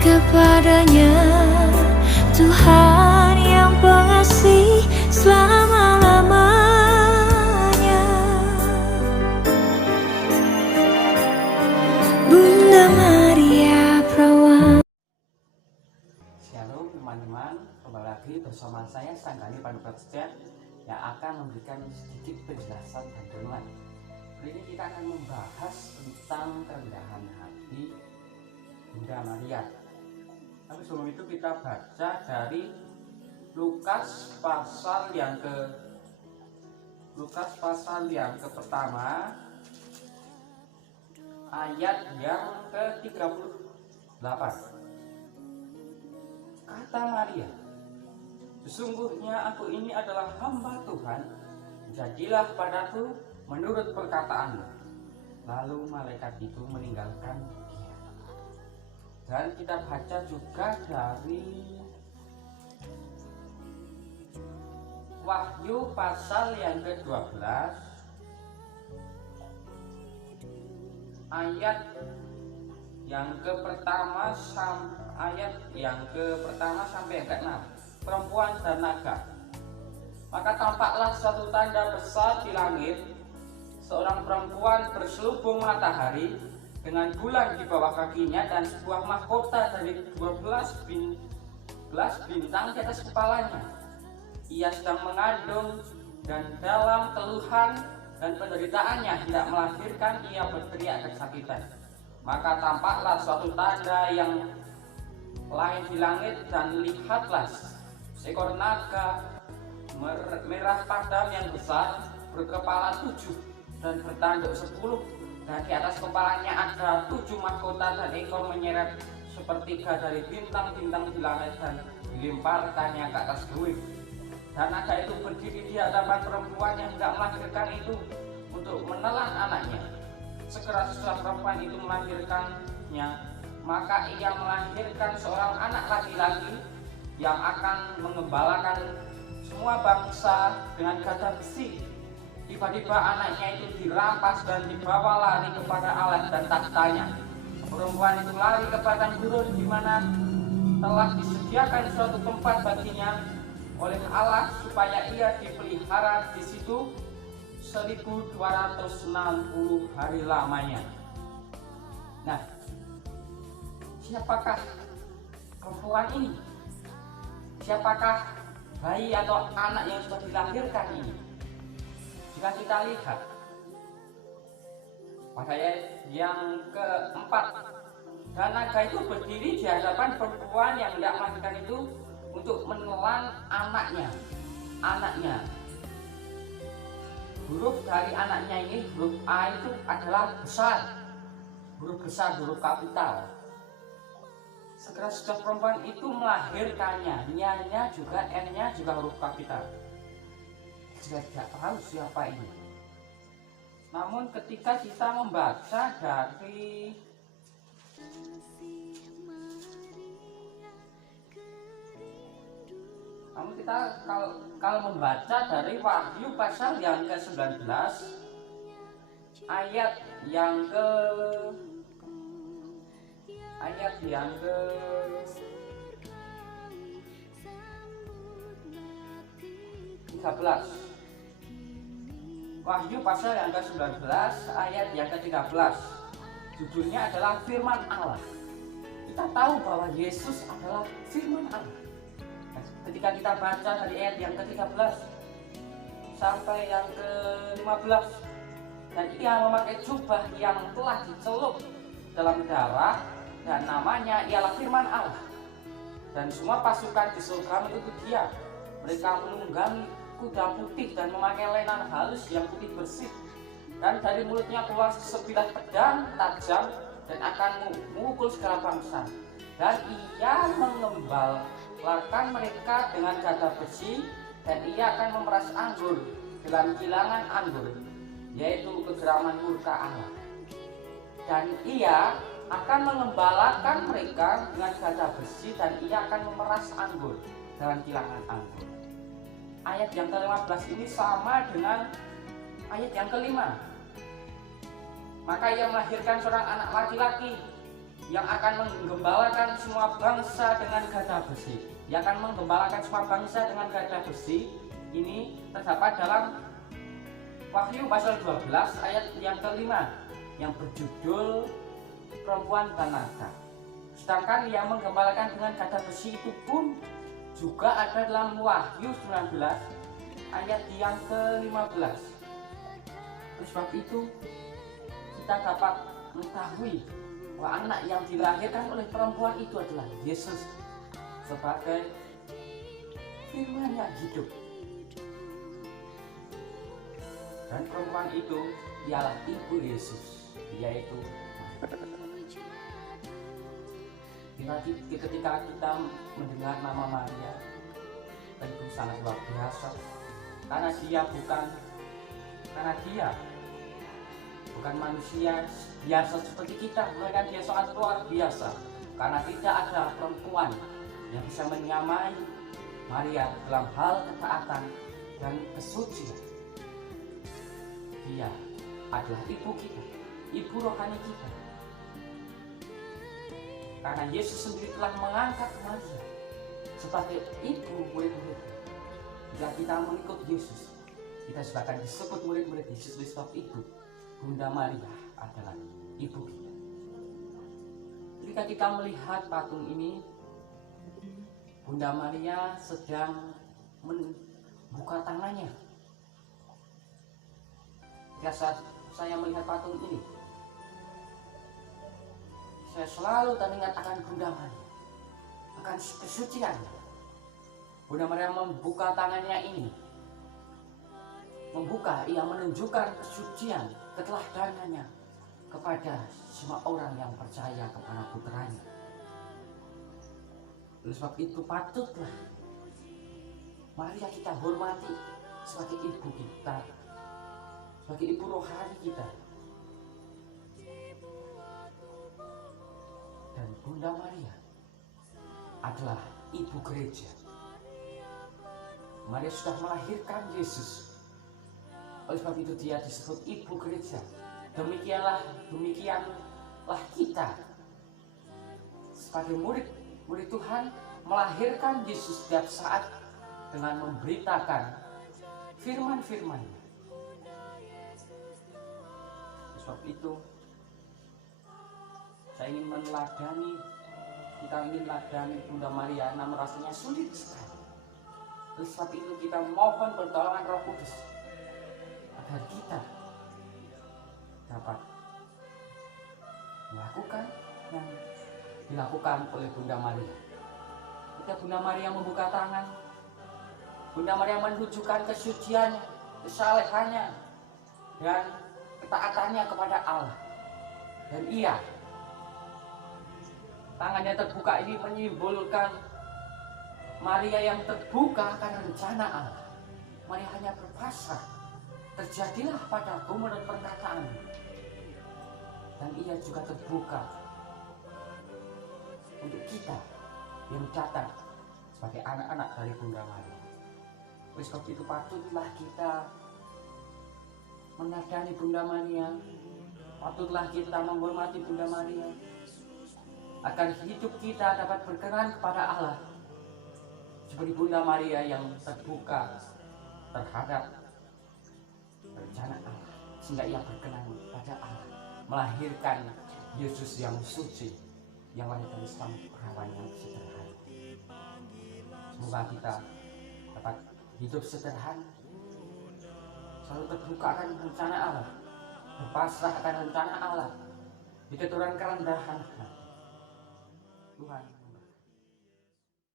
kepadanya, Tuhan yang pengasih selama-lamanya. Bunda Maria Perawan. Shalom teman-teman, kembali lagi bersama saya Sanggani Paduka Setia yang akan memberikan sedikit penjelasan dan renungan. Kali ini kita akan membahas tentang kerendahan hati Bunda Maria. Tapi sebelum itu kita baca dari Lukas pasal yang pertama ayat yang ke-38. Kata Maria, "Sesungguhnya aku ini adalah hamba Tuhan, jadilah padaku menurut perkataanmu." Lalu malaikat itu meninggalkan dia. Dan kita baca juga dari Wahyu pasal yang ke-12 ayat yang pertama sampai yang ke-6. Perempuan dan naga. Maka tampaklah suatu tanda besar di langit, seorang perempuan berselubung matahari dengan bulan di bawah kakinya dan sebuah mahkota dari 12 bintang di atas kepalanya. Ia sedang mengandung dan dalam keluhan dan penderitaannya hendak melahirkan, ia berteriak kesakitan. Maka tampaklah suatu tanda yang lain di langit, dan lihatlah seekor naga merah padam yang besar, berkepala 7 dan bertanduk 10, dan di atas kepalanya ada 7 mahkota, dan ekor menyeret sepertiga dari bintang-bintang di langit dan dilemparkannya ke atas bumi. Dan naga itu berdiri di hadapan perempuan yang hendak melahirkan itu untuk menelan anaknya. Segera sesudah perempuan itu melahirkannya, maka ia melahirkan seorang anak laki-laki yang akan mengembalakan semua bangsa dengan gada besi. Tiba-tiba anaknya itu dirampas dan dibawa lari kepada Allah dan tahtanya. Perempuan itu lari ke padang gurun di mana telah disediakan suatu tempat baginya oleh Allah supaya ia dipelihara di situ 1260 hari lamanya. Nah, siapakah perempuan ini? Siapakah bayi atau anak yang sudah dilahirkan ini? Jika kita lihat pada ayat yang keempat, dan naga itu berdiri di hadapan perempuan yang hendak melahirkan itu untuk menelan anaknya. Huruf dari anaknya ini, huruf A itu adalah besar, huruf kapital. Segera sudah perempuan itu melahirkannya, nya juga, n-nya juga huruf kapital. Kita tidak tahu siapa ini. Namun ketika kita membaca dari kalau membaca dari Wahyu pasal yang ke-19 ayat yang ke 13. Wahyu pasal yang ke-19 ayat yang ke-13. Judulnya adalah Firman Allah. Kita tahu bahwa Yesus adalah Firman Allah. Ketika kita baca dari ayat yang ke-13 sampai yang ke-15, dan ia memakai jubah yang telah dicelup dalam darah, dan namanya ialah Firman Allah. Dan semua pasukan di surga menuntut dia. Mereka menunggangi kuda putih dan memakai lenan halus yang putih bersih, dan dari mulutnya keluar sebilah pedang tajam dan akan memukul segala bangsa. Dan ia mengembalakan mereka dengan gada besi, dan ia akan memeras anggur dalam kilangan anggur, yaitu kegeraman murka Allah. Dan ia akan mengembalakan mereka dengan gada besi, dan ia akan memeras anggur dalam kilangan anggur. Ayat yang ke-15 ini sama dengan ayat yang ke-5. Maka ia melahirkan seorang anak laki-laki yang akan menggembalakan semua bangsa dengan gada besi, yang akan menggembalakan semua bangsa dengan gada besi. Ini terdapat dalam Wahyu pasal 12 ayat yang kelima yang berjudul Perempuan dan Naga. Sedangkan yang menggembalakan dengan gada besi itu pun juga ada dalam Wahyu 19 ayat yang ke-15. Oleh sebab itu kita dapat mengetahui bahwa anak yang dilahirkan oleh perempuan itu adalah Yesus sebagai firman yang hidup. Dan perempuan itu ialah ibu Yesus, yaitu ketika kita mendengar nama Maria, tentu sangat luar biasa, karena dia bukan manusia biasa seperti kita, melainkan dia sangat luar biasa, karena tidak ada perempuan yang bisa menyamai Maria dalam hal ketaatan dan kesucian. Dia adalah ibu kita, ibu rohani kita. Karena Yesus sendiri telah mengangkat Maria sebagai ibu murid-muridnya. Jika kita mengikut Yesus, kita juga akan disebut murid-murid Yesus. Oleh sebab itu, Bunda Maria adalah ibu kita. Ketika kita melihat patung ini, Bunda Maria sedang membuka tangannya. Ketika saat saya melihat patung ini, saya selalu teringat akan Bunda Maria, akan kesucian. Bunda Maria membuka tangannya ini, ia menunjukkan kesucian, keteladanannya kepada semua orang yang percaya kepada putranya. Oleh sebab itu patutlah Maria kita hormati sebagai ibu kita, sebagai ibu rohani kita. Dan Bunda Maria adalah ibu gereja. Maria sudah melahirkan Yesus. Oleh sebab itu dia disebut ibu gereja. Demikianlah kita sebagai murid Tuhan melahirkan Yesus setiap saat dengan memberitakan firman-firman-Nya. Oleh sebab itu saya ingin kita ingin meneladani Bunda Maria, namun rasanya sulit sekali. Oleh sebab itu kita mohon pertolongan Roh Kudus agar kita dapat melakukan yang dilakukan oleh Bunda Maria. Ketika Bunda Maria membuka tangan, Bunda Maria menunjukkan kesuciannya, kesalehannya, dan ketaatannya kepada Allah. Dan tangannya terbuka ini menyimbolkan Maria yang terbuka akan rencana Allah. Maria hanya berpasrah, terjadilah padaku menurut perkataan. Dan ia juga terbuka untuk kita yang datang sebagai anak-anak dari Bunda Maria. Oleh sebab itu patutlah kita meneladani Bunda Maria, patutlah kita menghormati Bunda Maria, agar hidup kita dapat berkenan kepada Allah seperti Bunda Maria yang terbuka terhadap rencana Allah, sehingga ia berkenan pada Allah, melahirkan Yesus yang suci, yang lahir dari sang perawan yang sederhana. Semoga kita dapat hidup sederhana, selalu terbuka akan rencana Allah, berpasrah akan rencana Allah, di keturunan kerendahan hati. Tuhan